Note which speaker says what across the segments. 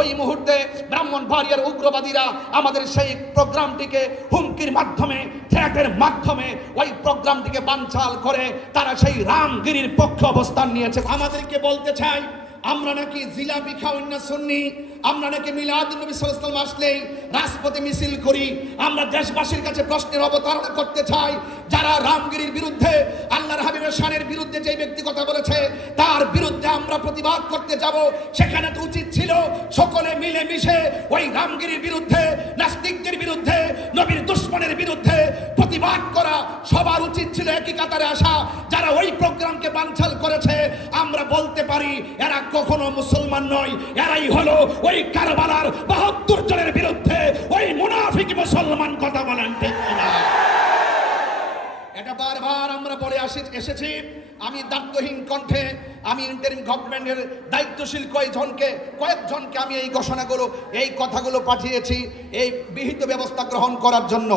Speaker 1: ওই মুহূর্তে ব্রাহ্মণ ভারিয়ার উগ্রবাদীরা আমাদের সেই প্রোগ্রামটিকে হুমকির মাধ্যমে থ্রেটের মাধ্যমে, ওই প্রোগ্রামটিকে বানচাল করে তারা সেই রামগিরির পক্ষে অবস্থান নিয়েছে। আমাদেরকে বলতে চাই, আমরা নাকি জিলাপি খাওয়ান না শুননি আমরা নাকি মিলাদ নবী সাল্লাল্লাহু আসলেই রাজপথে মিছিল করি? আমরা দেশবাসীর কাছে প্রশ্নের অবতারণা করতে চাই, যারা রামগিরির বিরুদ্ধে, আল্লাহর হাবিবের শানের বিরুদ্ধে যে ব্যক্তি কথা বলেছে আমরা প্রতিবাদ করতে যাব, সেখানে তো উচিত ছিল সকলে মিলে মিশে ওই রামগিরির বিরুদ্ধে, নাস্তিকদের বিরুদ্ধে, নবীর দুশ্মনের বিরুদ্ধে প্রতিবাদ করা সবার উচিত ছিল একই কাতারে আসা। যারা ওই প্রোগ্রামকে বানচাল করেছে, আমরা বলতে পারি এরা কখনো মুসলমান নয়। এরাই হলো ওই কারবালার বাহাত্তর জনের বিরুদ্ধে ওই মুনাফিক মুসলমান কথা বলেন এটা বারবার আমরা বলে আসি এসেছি। আমি দায়িত্বহীন কণ্ঠে, আমি ইন্টারিম গভর্নমেন্টের দায়িত্বশীল কয়েকজনকে কয়েকজনকে আমি এই ঘোষণাগুলো, এই কথাগুলো পাঠিয়েছি, এই বিহিত ব্যবস্থা গ্রহণ করার জন্য।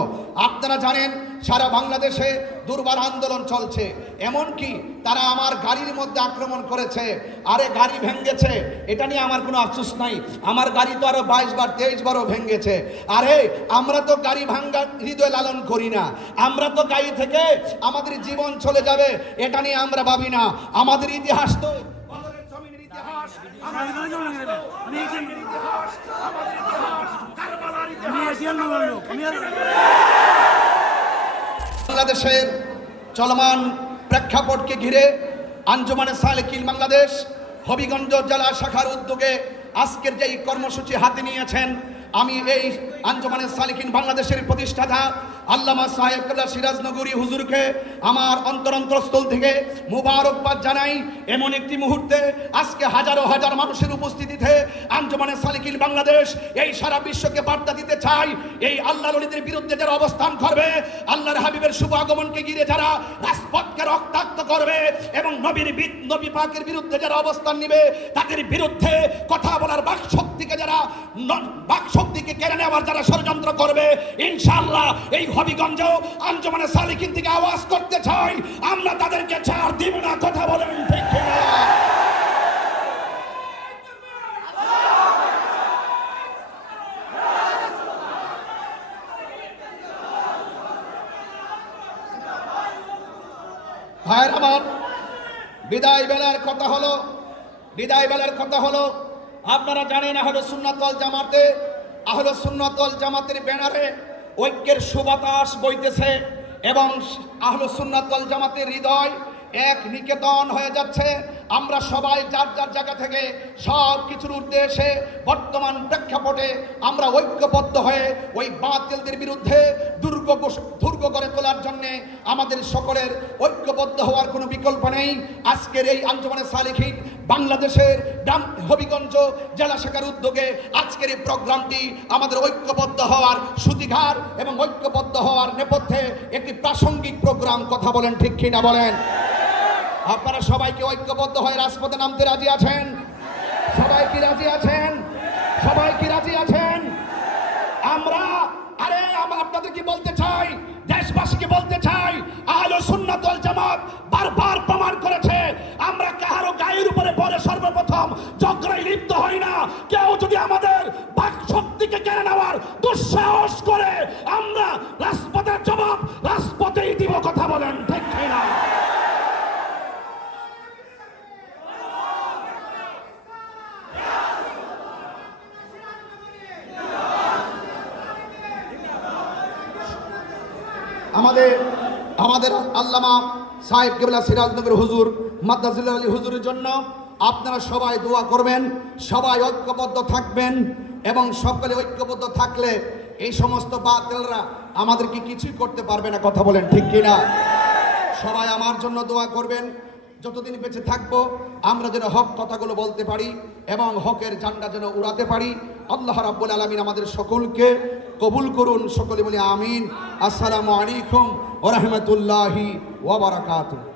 Speaker 1: আপনারা জানেন সারা বাংলাদেশে দুর্বার আন্দোলন চলছে। এমনকি তারা আমার গাড়ির মধ্যে আক্রমণ করেছে আরে গাড়ি ভেঙ্গেছে এটা নিয়ে আমার কোনো আফসোস নাই। আমার গাড়ি তো আরও বাইশ বার তেইশ বারও ভেঙ্গেছে আরে আমরা তো গাড়ি ভাঙ্গা হৃদয় লালন করি না। আমরা তো গাড়ি থেকে আমাদের জীবন চলে যাবে এটা নিয়ে আমরা ভাবি না। আমাদের ইতিহাস তো ইতিহাস ইতিহাস বাংলাদেশের চলমান প্রেক্ষাপটকে ঘিরে আঞ্জুমানে সালেকিল বাংলাদেশ হবিগঞ্জ জেলা শাখার উদ্যোগে আজকের যে এই কর্মসূচি হাতে নিয়েছেন, আমি এই আঞ্জুমানে সালেকিন বাংলাদেশের প্রতিষ্ঠাতা আল্লামা সাহেব কাল্লা সিরাজনগরী হুজুরকে আমার অন্তরন্তরস্থল থেকে মুবারকবাদ জানাই। এমন একটি মুহূর্তে আজকে হাজারো হাজার মানুষের উপস্থিতিতে আঞ্জুমানে সালেকিন বাংলাদেশ এই সারা বিশ্বকে বার্তা দিতে চাই। এই আল্লাহ নদীদের বিরুদ্ধে যারা অবস্থান করবে, আল্লাহর হাবিবের শুভ আগমনকে ঘিরে যারা রাজপথকে রক্তাক্ত করবে এবং নবীর নবী পাকের বিরুদ্ধে যারা অবস্থান নিবে, তাদের বিরুদ্ধে কথা বলার বাক শক্তিকে যারা বাক শক্তিকে কেড়ে নেওয়ার যারা ষড়যন্ত্র করবে, ইনশাআল্লাহ এই হবিগঞ্জ আঞ্জমানে সালিকিন থেকে আওয়াজ করতে চাই। আমরা তাদেরকে ছাড় দিব না, কথা বলেন ঠিক কিনা? ভাইয়ের আমার, বিদায় বেলার কথা হলো, বিদায় বেলার কথা হলো, আপনারা জানেন আহলে সুন্নাতল জামাতে, আহলে সুন্নাতল জামাতের ব্যানারে ঐক্যের সুবাতাস বইতেছে এবং আহল সুন্নাতল জামাতের হৃদয় এক নিকেতন হয়ে যাচ্ছে। আমরা সবাই যার যার জায়গা থেকে সব কিছুর উদ্দেশ্যে বর্তমান প্রেক্ষাপটে আমরা ঐক্যবদ্ধ হয়ে ওই বাতিলদের বিরুদ্ধে দুর্গ দুর্গ গড়ে তোলার জন্যে আমাদের সকলের ঐক্যবদ্ধ হওয়ার কোনো বিকল্প নেই। আজকের এই আঞ্জমানে সালিখিন বাংলাদেশের ডাম হবিগঞ্জ জেলা শাখার উদ্যোগে আজকের এই প্রোগ্রামটি আমাদের ঐক্যবদ্ধ হওয়ার সুতিঘার এবং ঐক্যবদ্ধ হওয়ার নেপথ্যে একটি প্রাসঙ্গিক প্রোগ্রাম কথা বলেন ঠিক কিনা বলেন? আপনারা সবাইকে ঐক্যবদ্ধ হয়ে রাজপথে নামতে রাজি আছেন? সবাই কি রাজি আছেন? সবাই কি রাজি আছেন? আমরা, আরে, আমরা আপনাদেরকে বলতে চাই? দেশবাসীকে বলতে চাই, আহলে সুন্নাত ওয়াল জামাত বারবার প্রমাণ করেছে, আমরা কাহারো গায়ের উপরে পরে সর্বপ্রথম চক্রায় লিপ্ত হই না। কেউ যদি আমাদের বাক শক্তিকে কেড়ে নেওয়ার দুঃসাহস করে, আমরা রাজপথের জবাব, রাজপথেই দিব কথা বলেন, ঠিক না আমাদের আমাদের আল্লামা সাহেব কেবলা সিরাজনগর হুজুর মাদ্দাজুল্লাহ আলী হুজুরের জন্য আপনারা সবাই দোয়া করবেন, সবাই ঐক্যবদ্ধ থাকবেন এবং সকলে ঐক্যবদ্ধ থাকলে এই সমস্ত বাতিলরা আমাদেরকে কিছুই করতে পারবে না, কথা বলেন ঠিক কিনা? সবাই আমার জন্য দোয়া করবেন, যতদিন বেঁচে থাকব আমরা যেন হক কথাগুলো বলতে পারি এবং হকের ঝান্ডা যেন উড়াতে পারি। আল্লাহ রাব্বুল আলমিন আমাদের সকলকে কবুল করুন সকলে বলে আমিন। আসসালামু আলাইকুম ওরহমতুল্লাহি ওবরাকাতুহ